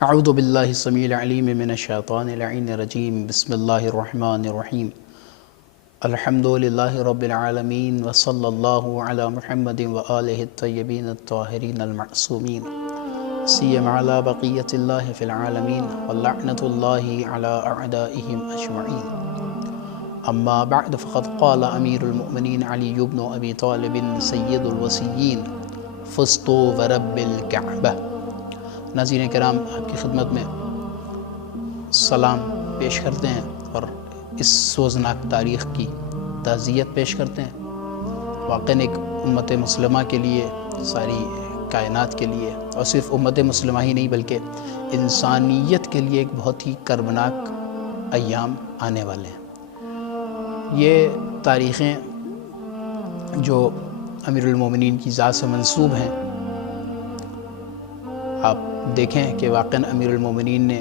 اعوذ باللہ السمیع العلیم من الشیطان اللعین الرجیم بسم اللہ الرحمن الرحیم الحمد للہ رب العالمین وصلی اللہ علی محمد وآلہ الطیبین الطاہرین المعصومین سیما علی بقیت اللہ فی العالمین واللعنۃ اللہ علی اعدائہم اجمعین اما بعد فقد قال امیر المؤمنین علی بن ابی طالب سید الوصیین فزت ورب الکعبہ۔ ناظرین کرام، آپ کی خدمت میں سلام پیش کرتے ہیں اور اس سوزناک تاریخ کی تعزیت پیش کرتے ہیں۔ واقعاً ایک امت مسلمہ کے لیے، ساری کائنات کے لیے، اور صرف امت مسلمہ ہی نہیں بلکہ انسانیت کے لیے ایک بہت ہی کربناک ایام آنے والے ہیں۔ یہ تاریخیں جو امیر المومنین کی ذات سے منسوب ہیں، آپ دیکھیں کہ واقعاً امیر المومنین نے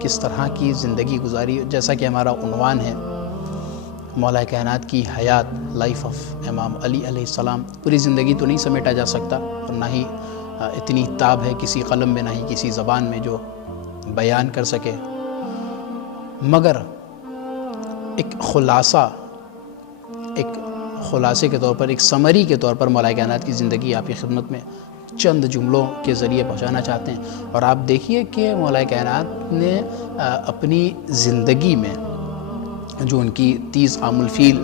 کس طرح کی زندگی گزاری۔ جیسا کہ ہمارا عنوان ہے مولا کائنات کی حیات، لائف آف امام علی علیہ السلام، پوری زندگی تو نہیں سمیٹا جا سکتا اور نہ ہی اتنی تاب ہے کسی قلم میں، نہ ہی کسی زبان میں جو بیان کر سکے، مگر ایک خلاصے کے طور پر، ایک سمری کے طور پر مولا کائنات کی زندگی آپ کی خدمت میں چند جملوں کے ذریعے پہنچانا چاہتے ہیں۔ اور آپ دیکھیے کہ مولا کائنات نے اپنی زندگی میں جو ان کی 30 عام الفیل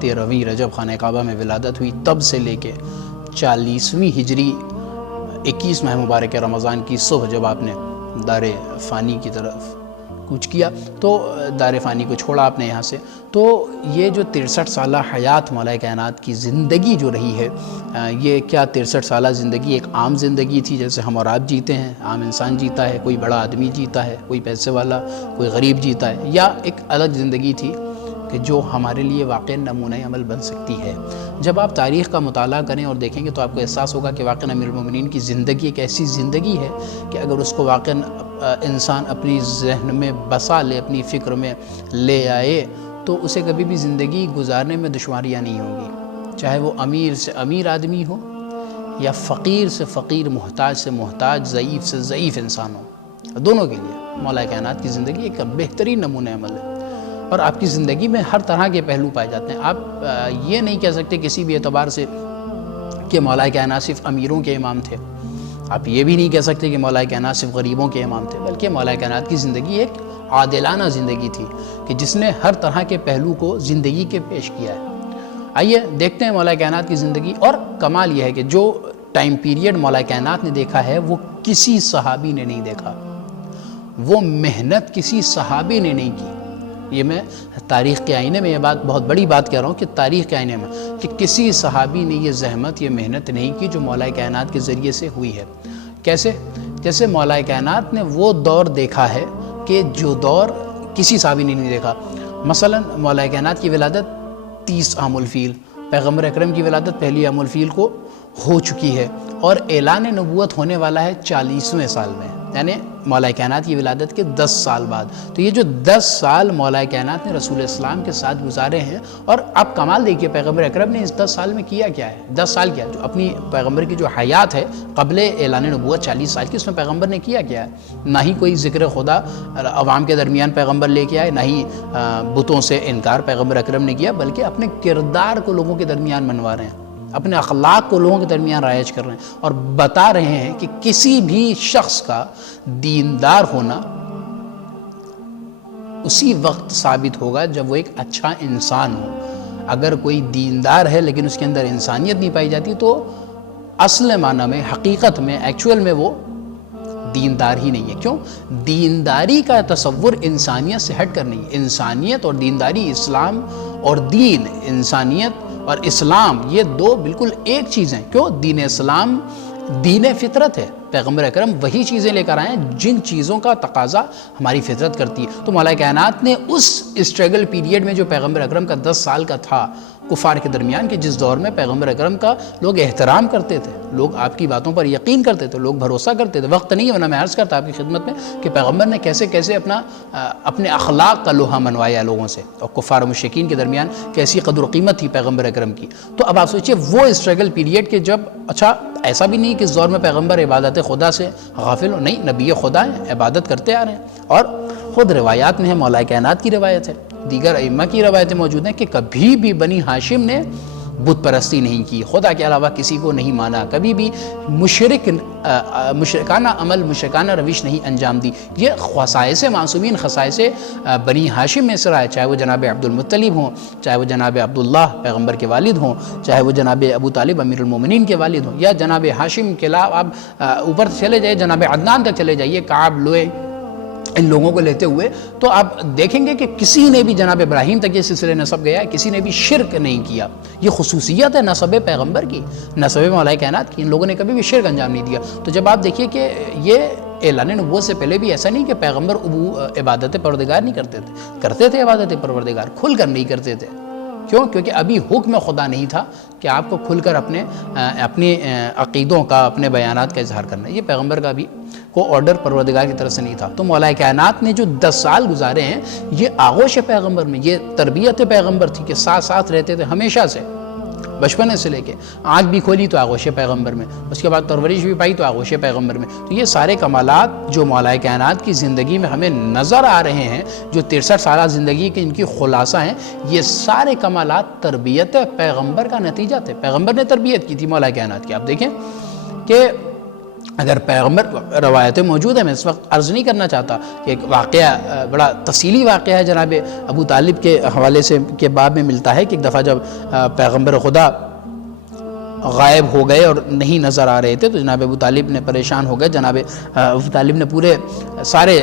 13ویں رجب خانہ کعبہ میں ولادت ہوئی، تب سے لے کے 40ویں ہجری 21 ماہ مبارک رمضان کی صبح جب آپ نے دار فانی کی طرف کوچ کیا، تو دار فانی کو چھوڑا آپ نے یہاں سے، تو یہ جو 63 سالہ حیات مولا کائنات کی زندگی جو رہی ہے، یہ کیا 63 سالہ زندگی ایک عام زندگی تھی جیسے ہم اور آپ جیتے ہیں، عام انسان جیتا ہے، کوئی بڑا آدمی جیتا ہے، کوئی پیسے والا، کوئی غریب جیتا ہے، یا ایک الگ زندگی تھی کہ جو ہمارے لیے واقعی نمونہ عمل بن سکتی ہے؟ جب آپ تاریخ کا مطالعہ کریں اور دیکھیں گے تو آپ کو احساس ہوگا کہ واقعی امیر المومنین کی زندگی ایک ایسی زندگی ہے کہ اگر اس کو واقعی انسان اپنی ذہن میں بسا لے، اپنی فکر میں لے آئے، تو اسے کبھی بھی زندگی گزارنے میں دشواریاں نہیں ہوں گی، چاہے وہ امیر سے امیر آدمی ہو یا فقیر سے فقیر، محتاج سے محتاج، ضعیف سے ضعیف انسان ہو۔ دونوں کے لیے مولا کائنات کی زندگی ایک بہترین نمونہ عمل ہے، اور آپ کی زندگی میں ہر طرح کے پہلو پائے جاتے ہیں۔ آپ یہ نہیں کہہ سکتے کسی بھی اعتبار سے کہ مولا کائنات صرف امیروں کے امام تھے، آپ یہ بھی نہیں کہہ سکتے کہ مولا کائنات صرف غریبوں کے امام تھے، بلکہ مولا کائنات کی زندگی ایک عادلانہ زندگی تھی کہ جس نے ہر طرح کے پہلو کو زندگی کے پیش کیا ہے۔ آئیے دیکھتے ہیں مولا کائنات کی زندگی، اور کمال یہ ہے کہ جو ٹائم پیریڈ مولا کائنات نے دیکھا ہے وہ کسی صحابی نے نہیں دیکھا، وہ محنت کسی صحابی نے نہیں کی۔ یہ میں تاریخ کے آئینے میں یہ بات بہت بڑی بات کہہ رہا ہوں کہ تاریخ کے آئینے میں کہ کسی صحابی نے یہ زحمت، یہ محنت نہیں کی جو مولا کائنات کے ذریعے سے ہوئی ہے۔ کیسے؟ جیسے مولا کائنات نے وہ دور دیکھا ہے کہ جو دور کسی صحابی نے نہیں دیکھا۔ مثلا مولا کائنات کی ولادت 30 عام الفیل، پیغمبر اکرم کی ولادت پہلی عام الفیل کو ہو چکی ہے، اور اعلان نبوت ہونے والا ہے 40ویں سال میں، یعنی مولا کائنات کی ولادت کے 10 سال بعد۔ تو یہ جو 10 سال مولا کائنات نے رسول اسلام کے ساتھ گزارے ہیں، اور آپ کمال دیکھیے پیغمبر اکرم نے اس 10 سال میں کیا کیا ہے۔ 10 سال کیا جو اپنی پیغمبر کی جو حیات ہے قبل اعلان نبوت 40 سال کی، اس میں پیغمبر نے کیا کیا ہے؟ نہ ہی کوئی ذکر خدا عوام کے درمیان پیغمبر لے کے آئے، نہ ہی بتوں سے انکار پیغمبر اکرم نے کیا، بلکہ اپنے کردار کو لوگوں کے درمیان منوا رہے ہیں، اپنے اخلاق کو لوگوں کے درمیان رائج کر رہے ہیں، اور بتا رہے ہیں کہ کسی بھی شخص کا دیندار ہونا اسی وقت ثابت ہوگا جب وہ ایک اچھا انسان ہو۔ اگر کوئی دیندار ہے لیکن اس کے اندر انسانیت نہیں پائی جاتی تو اصل معنی میں، حقیقت میں، ایکچول میں وہ دیندار ہی نہیں ہے۔ کیوں؟ دینداری کا تصور انسانیت سے ہٹ کر نہیں ہے۔ انسانیت اور دینداری، اسلام اور دین، انسانیت اور اسلام، یہ دو بالکل ایک چیز ہیں۔ کیوں؟ دین اسلام دین فطرت ہے، پیغمبر اکرم وہی چیزیں لے کر آئے ہیں جن چیزوں کا تقاضا ہماری فطرت کرتی ہے۔ تو مولا کائنات نے اس اسٹرگل پیریڈ میں جو پیغمبر اکرم کا 10 سال کا تھا، کفار کے درمیان کہ جس دور میں پیغمبر اکرم کا لوگ احترام کرتے تھے، لوگ آپ کی باتوں پر یقین کرتے تھے، لوگ بھروسہ کرتے تھے. وقت نہیں ہے ورنہ میں عرض کرتا آپ کی خدمت میں کہ پیغمبر نے کیسے کیسے اپنے اخلاق کا لوہا منوایا لوگوں سے، اور کفار و مشرکین کے درمیان کیسی قدر و قیمت تھی پیغمبر اکرم کی. تو اب آپ سوچئے وہ اسٹرگل پیریڈ کہ جب اچھا ایسا بھی نہیں کہ اس دور میں پیغمبر عبادت خدا سے غافل ہو، نہیں، نبی خدا ہیں، عبادت کرتے آ رہے ہیں. اور خود روایات میں ہے، مولا کائنات کی روایت ہے، دیگر ائمہ کی روایتیں موجود ہیں کہ کبھی بھی بنی ہاشم نے بت پرستی نہیں کی، خدا کے علاوہ کسی کو نہیں مانا، کبھی بھی مشرکانہ عمل، مشرکانہ روش نہیں انجام دی. یہ خصائص معصومین، خصائص بنی ہاشم میں سے رہا ہے، چاہے وہ جناب عبد المطلب ہوں، چاہے وہ جناب عبداللہ پیغمبر کے والد ہوں، چاہے وہ جناب ابو طالب امیر المومنین کے والد ہوں، یا جناب ہاشم کے علاوہ آپ اوپر چلے جائیں، جناب عدنان تک چلے جائیے، کعب، لوئے، ان لوگوں کو لیتے ہوئے، تو آپ دیکھیں گے کہ کسی نے بھی جناب ابراہیم تک یہ سلسلے نسب گیا ہے، کسی نے بھی شرک نہیں کیا. یہ خصوصیت ہے نسب پیغمبر کی، نسب مولا کائنات کی، ان لوگوں نے کبھی بھی شرک انجام نہیں دیا. تو جب آپ دیکھیے کہ یہ اعلان نبوت سے پہلے بھی ایسا نہیں کہ پیغمبر عبادت پروردگار نہیں کرتے تھے عبادت پروردگار، کھل کر نہیں کرتے تھے. کیوں؟ کیونکہ ابھی حکم خدا نہیں تھا کہ آپ کو کھل کر اپنے عقیدوں کا، اپنے بیانات کا اظہار کرنا ہے. یہ پیغمبر کا بھی کو آرڈر پروردگار کی طرف سے نہیں تھا. تو مولا کائنات نے جو 10 سال گزارے ہیں، یہ آغوش پیغمبر میں، یہ تربیت پیغمبر تھی کہ ساتھ ساتھ رہتے تھے ہمیشہ سے، بچپنے سے لے کے. آنکھ بھی کھولی تو آغوش پیغمبر میں، اس کے بعد پرورش بھی پائی تو آغوش پیغمبر میں. تو یہ سارے کمالات جو مولا کائنات کی زندگی میں ہمیں نظر آ رہے ہیں، جو 63 سالہ زندگی کے ان کی خلاصہ ہیں، یہ سارے کمالات تربیت پیغمبر کا نتیجہ تھے. پیغمبر نے تربیت کی تھی مولا کائنات کی. آپ دیکھیں کہ اگر پیغمبر، روایتیں موجود ہیں، میں اس وقت عرض نہیں کرنا چاہتا کہ ایک واقعہ، بڑا تفصیلی واقعہ ہے جناب ابو طالب کے حوالے سے کے باب میں ملتا ہے کہ ایک دفعہ جب پیغمبر خدا غائب ہو گئے اور نہیں نظر آ رہے تھے تو جناب ابو طالب نے پریشان ہو گئے. جناب ابو طالب نے پورے سارے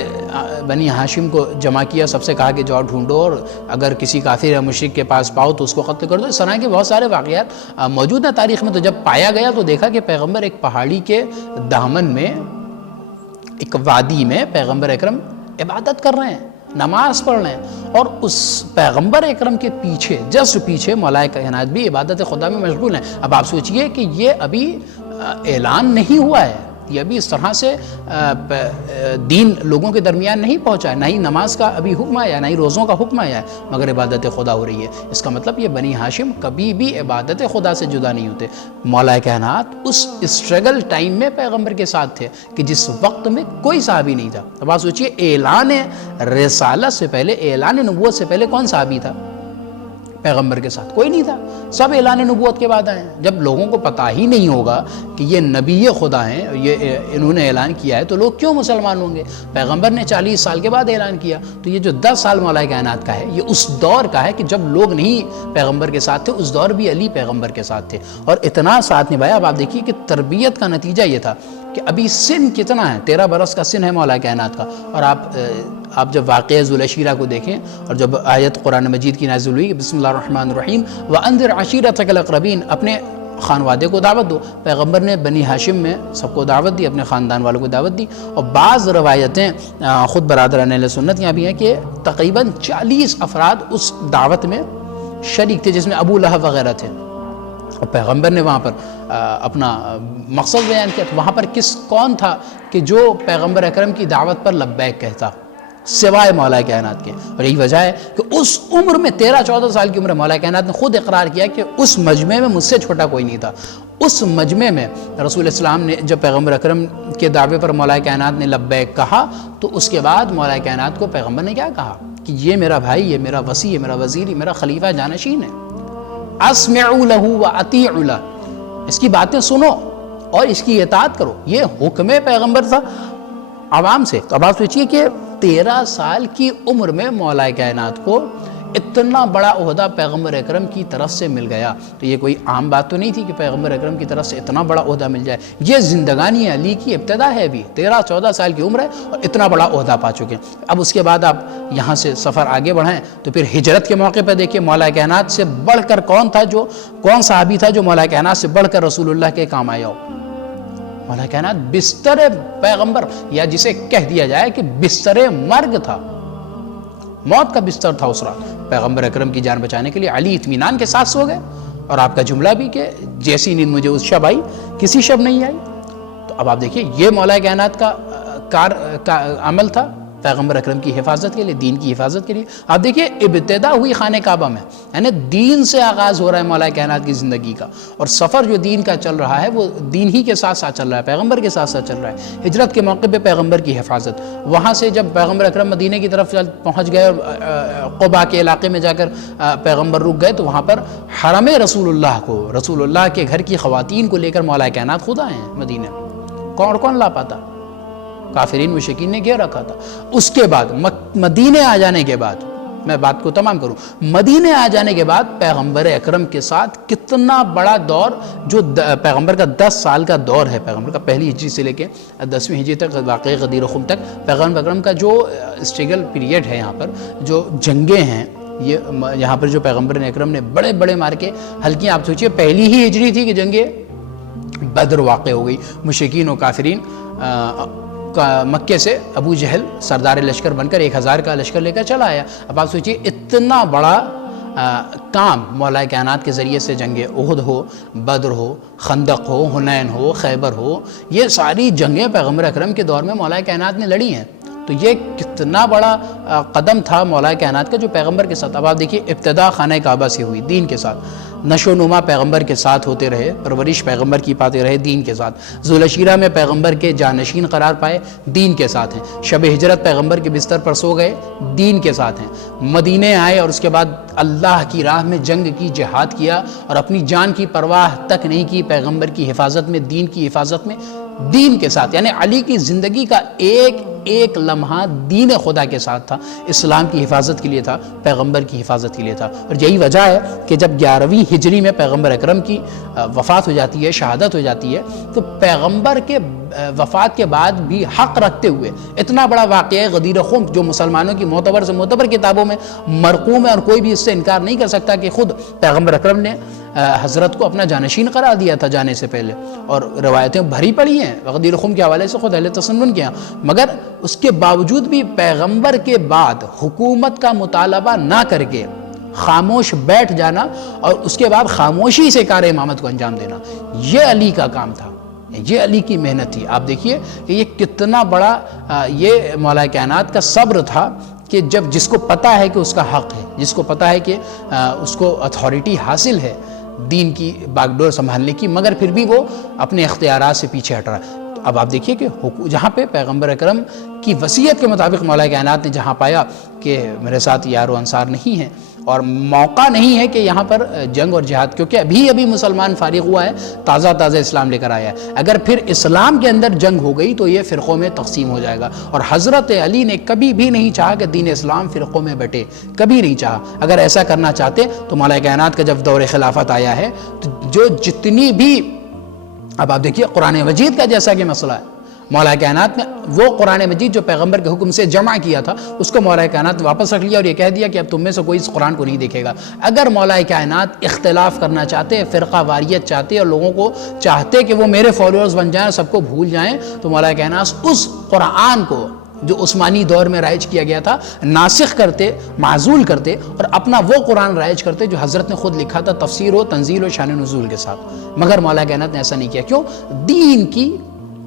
بنی ہاشم کو جمع کیا، سب سے کہا کہ جاؤ ڈھونڈو، اور اگر کسی کافر یا مشرک کے پاس پاؤ تو اس کو قتل کر دو. اس طرح کے بہت سارے واقعات موجود ہیں تاریخ میں. تو جب پایا گیا تو دیکھا کہ پیغمبر ایک پہاڑی کے دامن میں، ایک وادی میں پیغمبر اکرم عبادت کر رہے ہیں، نماز پڑھ رہے ہیں، اور اس پیغمبر اکرم کے پیچھے، جسٹ پیچھے مولا کائنات بھی عبادت خدا میں مشغول ہیں. اب آپ سوچئے کہ یہ ابھی اعلان نہیں ہوا ہے، یہ ابھی اس طرح سے دین لوگوں کے درمیان نہیں پہنچا ہے، نہ ہی نماز کا ابھی حکم آیا ہے، نہ ہی روزوں کا حکم آیا ہے، مگر عبادت خدا ہو رہی ہے. اس کا مطلب یہ بنی ہاشم کبھی بھی عبادت خدا سے جدا نہیں ہوتے. مولا کائنات اس اسٹرگل ٹائم میں پیغمبر کے ساتھ تھے کہ جس وقت میں کوئی صحابی نہیں تھا. اب آپ سوچئے اعلان رسالت سے پہلے، اعلان نبوت سے پہلے کون صحابی تھا پیغمبر کے ساتھ؟ کوئی نہیں تھا. سب اعلان نبوت کے بعد آئے ہیں. جب لوگوں کو پتہ ہی نہیں ہوگا کہ یہ نبی خدا ہیں، یہ انہوں نے اعلان کیا ہے، تو لوگ کیوں مسلمان ہوں گے؟ پیغمبر نے 40 سال کے بعد اعلان کیا. تو یہ جو 10 سال مولا کائنات کا ہے، یہ اس دور کا ہے کہ جب لوگ نہیں پیغمبر کے ساتھ تھے. اس دور بھی علی پیغمبر کے ساتھ تھے اور اتنا ساتھ نبھایا. اب آپ دیکھیے کہ تربیت کا نتیجہ یہ تھا کہ ابھی سن کتنا ہے، 13 برس کا سن ہے مولا کائنات کا. اور آپ جب واقعہ ذوالعشیرہ کو دیکھیں اور جب آیت قرآن مجید کی نازل ہوئی، بسم اللہ الرحمن الرحیم، وَأَنذِرْ عَشِيرَتَكَ الْأَقْرَبِينَ، اپنے خانوادے کو دعوت دو. پیغمبر نے بنی ہاشم میں سب کو دعوت دی، اپنے خاندان والوں کو دعوت دی. اور بعض روایتیں خود برادران اہل سنت یہاں بھی ہیں کہ تقریباً 40 افراد اس دعوت میں شریک تھے، جس میں ابو لہب وغیرہ تھے. اور پیغمبر نے وہاں پر اپنا مقصد بیان کیا. تو وہاں پر کون تھا کہ جو پیغمبر اکرم کی دعوت پر لبیک کہتا سوائے مولا کائنات کے؟ اور یہی وجہ ہے کہ اس عمر میں 13-14 سال کی عمر مولا کائنات نے خود اقرار کیا کہ اس مجمع میں مجھ سے چھوٹا کوئی نہیں تھا. اس مجمع میں رسول اسلام نے جب پیغمبر اکرم کے دعوے پر مولا کائنات نے لبیک کہا تو اس کے بعد مولا کائنات کو پیغمبر نے کیا کہا کہ یہ میرا بھائی، یہ میرا وصی، یہ میرا وزیر، یہ میرا خلیفہ جانشین ہے. اسمعوا له واطیعوا له، اس کی باتیں سنو اور اس کی اطاعت کرو. یہ حکم پیغمبر تھا عوام سے. تو اب آپ سوچئے کہ 13 سال کی عمر میں مولا کائنات کو اتنا بڑا عہدہ پیغمبر اکرم کی طرف سے مل گیا. تو یہ کوئی عام بات تو نہیں تھی کہ پیغمبر اکرم کی طرف سے اتنا بڑا عہدہ مل جائے. یہ زندگانی علی کی ابتدا ہے. ابھی 13-14 سال کی عمر ہے اور اتنا بڑا عہدہ پا چکے ہیں. اب اس کے بعد آپ یہاں سے سفر آگے بڑھائیں تو پھر ہجرت کے موقع پہ دیکھیے مولا کائنات سے بڑھ کر کون صحابی تھا جو مولا کائنات سے بڑھ کر رسول اللہ کے کام آیا ہو. مولا کائنات بستر پیغمبر، یا جسے کہہ دیا جائے کہ بستر مرگ تھا. موت کا بستر تھا اس رات، پیغمبر اکرم کی جان بچانے کے لیے علی اطمینان کے ساتھ سو گئے، اور آپ کا جملہ بھی کہ جیسی نیند مجھے اس شب آئی کسی شب نہیں آئی۔ تو اب آپ دیکھیے یہ مولا کائنات کا عمل تھا پیغمبر اکرم کی حفاظت کے لیے، دین کی حفاظت کے لیے۔ آپ دیکھیے ابتدا ہوئی خانہ کعبہ میں، یعنی دین سے آغاز ہو رہا ہے مولا کائنات کی زندگی کا، اور سفر جو دین کا چل رہا ہے وہ دین ہی کے ساتھ ساتھ چل رہا ہے، پیغمبر کے ساتھ ساتھ چل رہا ہے۔ ہجرت کے موقع پہ پیغمبر کی حفاظت، وہاں سے جب پیغمبر اکرم مدینہ کی طرف پہنچ گئے اور قباء کے علاقے میں جا کر پیغمبر رک گئے، تو وہاں پر حرم رسول اللہ کو، رسول اللہ کے گھر کی خواتین کو لے کر مولا کائنات خود آئے ہیں مدینہ۔ کون لا پاتا؟ کافرین مشرکین نے گھیر رکھا تھا۔ اس کے بعد مدینے آ جانے کے بعد، میں بات کو تمام کروں، مدینے آ جانے کے بعد پیغمبر اکرم کے ساتھ کتنا بڑا دور، جو پیغمبر کا 10 سال کا دور ہے، پیغمبر کا پہلی ہجری سے لے کے 10ویں ہجری تک، واقعہ غدیر خم تک، پیغمبر اکرم کا جو اسٹرگل پیریڈ ہے، یہاں پر جو جنگیں ہیں، یہاں پر جو پیغمبر اکرم نے بڑے بڑے مار کے ہلکیاں، آپ سوچئے پہلی ہی ہجری تھی کہ جنگیں بدر واقع ہو گئی، مشرکین و کافرین مکے سے ابو جہل سردار لشکر بن کر 1000 کا لشکر لے کر چلا آیا۔ اب آپ سوچئے اتنا بڑا کام مولا کائنات کے ذریعے سے، جنگ احد ہو، بدر ہو، خندق ہو، حنین ہو، خیبر ہو، یہ ساری جنگیں پیغمبر اکرم کے دور میں مولا کائنات نے لڑی ہیں۔ تو یہ کتنا بڑا قدم تھا مولا کائنات کا جو پیغمبر کے ساتھ۔ اب آپ دیکھیے ابتدا خانہ کعبہ سے ہوئی، دین کے ساتھ، نشو و نما پیغمبر کے ساتھ ہوتے رہے، پرورش پیغمبر کی پاتے رہے دین کے ساتھ، ذوالعشیرہ میں پیغمبر کے جانشین قرار پائے، دین کے ساتھ ہیں، شب ہجرت پیغمبر کے بستر پر سو گئے، دین کے ساتھ ہیں، مدینے آئے اور اس کے بعد اللہ کی راہ میں جنگ کی، جہاد کیا، اور اپنی جان کی پرواہ تک نہیں کی پیغمبر کی حفاظت میں، دین کی حفاظت میں، دین کے ساتھ۔ یعنی علی کی زندگی کا ایک لمحہ دین خدا کے ساتھ تھا، اسلام کی حفاظت کے لیے تھا، پیغمبر کی حفاظت کے لیے تھا۔ اور یہی وجہ ہے کہ جب 11ویں ہجری میں پیغمبر اکرم کی وفات ہو جاتی ہے، شہادت ہو جاتی ہے، تو پیغمبر کے وفات کے بعد بھی حق رکھتے ہوئے اتنا بڑا واقعہ غدیر خم، جو مسلمانوں کی معتبر سے معتبر کتابوں میں مرقوم ہے، اور کوئی بھی اس سے انکار نہیں کر سکتا کہ خود پیغمبر اکرم نے حضرت کو اپنا جانشین قرار دیا تھا جانے سے پہلے، اور روایتیں بھری پڑی ہیں غدیر خم کے حوالے سے خود اہل تسنن کیا، مگر اس کے باوجود بھی پیغمبر کے بعد حکومت کا مطالبہ نہ کر کے خاموش بیٹھ جانا، اور اس کے بعد خاموشی سے کار امامت کو انجام دینا، یہ علی کا کام تھا، یہ علی کی محنت تھی۔ آپ دیکھیے کہ یہ کتنا بڑا یہ مولا کائنات کا صبر تھا، کہ جس کو پتہ ہے کہ اس کا حق ہے، جس کو پتہ ہے کہ اس کو اتھارٹی حاصل ہے دین کی باغ ڈور سنبھالنے کی، مگر پھر بھی وہ اپنے اختیارات سے پیچھے ہٹ رہا ہے۔ اب آپ دیکھیے کہ جہاں پہ پیغمبر اکرم کی وصیت کے مطابق مولا کائنات نے جہاں پایا کہ میرے ساتھ یار و انصار نہیں ہیں، اور موقع نہیں ہے کہ یہاں پر جنگ اور جہاد، کیونکہ ابھی مسلمان فارغ ہوا ہے، تازہ اسلام لے کر آیا ہے، اگر پھر اسلام کے اندر جنگ ہو گئی تو یہ فرقوں میں تقسیم ہو جائے گا۔ اور حضرت علی نے کبھی بھی نہیں چاہا کہ دین اسلام فرقوں میں بٹے، کبھی نہیں چاہا۔ اگر ایسا کرنا چاہتے تو مولا کائنات کا جب دور خلافت آیا ہے، تو جو جتنی بھی، اب آپ دیکھیے قرآن مجید کا جیسا کہ مسئلہ ہے، مولا کائنات نے وہ قرآن مجید جو پیغمبر کے حکم سے جمع کیا تھا، اس کو مولا کائنات نے واپس رکھ لیا، اور یہ کہہ دیا کہ اب تم میں سے کوئی اس قرآن کو نہیں دیکھے گا۔ اگر مولا کائنات اختلاف کرنا چاہتے، فرقہ واریت چاہتے، اور لوگوں کو چاہتے کہ وہ میرے فالوورز بن جائیں اور سب کو بھول جائیں، تو مولا کائنات اس قرآن کو جو عثمانی دور میں رائج کیا گیا تھا ناسخ کرتے، معزول کرتے، اور اپنا وہ قرآن رائج کرتے جو حضرت نے خود لکھا تھا، تفسیر و تنزیل و شان نزول کے ساتھ۔ مگر مولا کائنات نے ایسا نہیں کیا، کیوں؟ دین کی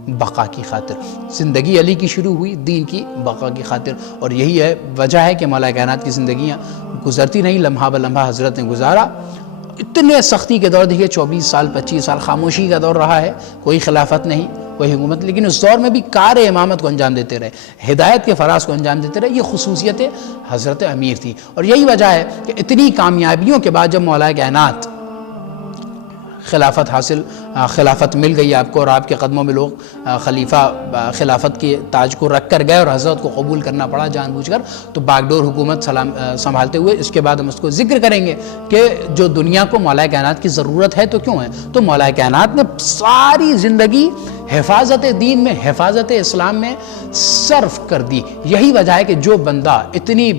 بقا کی خاطر۔ زندگی علی کی شروع ہوئی دین کی بقا کی خاطر، اور یہی ہے وجہ ہے کہ مولا کائنات کی زندگیاں گزرتی نہیں، لمحہ بلمحہ حضرت نے گزارا۔ اتنے سختی کے دور دیکھیے، 24 سال 25 سال خاموشی کا دور رہا ہے، کوئی خلافت نہیں، کوئی حکومت، لیکن اس دور میں بھی کار امامت کو انجام دیتے رہے، ہدایت کے فراز کو انجام دیتے رہے۔ یہ خصوصیت حضرت امیر تھی، اور یہی وجہ ہے کہ اتنی کامیابیوں کے بعد جب مولا کائنات خلافت مل گئی آپ کو، اور آپ کے قدموں میں لوگ خلیفہ خلافت کے تاج کو رکھ کر گئے، اور حضرت کو قبول کرنا پڑا جان بوجھ کر، تو باغ ڈور حکومت سنبھالتے ہوئے اس کے بعد ہم اس کو ذکر کریں گے کہ جو دنیا کو مولا کائنات کی ضرورت ہے تو کیوں ہے؟ تو مولا کائنات نے ساری زندگی حفاظت دین میں، حفاظت اسلام میں صرف کر دی۔ یہی وجہ ہے کہ جو بندہ اتنی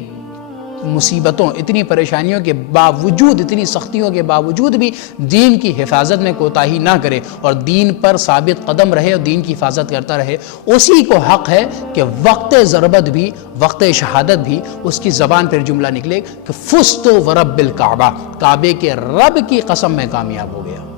مصیبتوں، اتنی پریشانیوں کے باوجود، اتنی سختیوں کے باوجود بھی دین کی حفاظت میں کوتاہی نہ کرے اور دین پر ثابت قدم رہے اور دین کی حفاظت کرتا رہے، اسی کو حق ہے کہ وقت ضربت بھی، وقت شہادت بھی اس کی زبان پر جملہ نکلے کہ فزت ورب الکعبہ، کعبے کے رب کی قسم میں کامیاب ہو گیا۔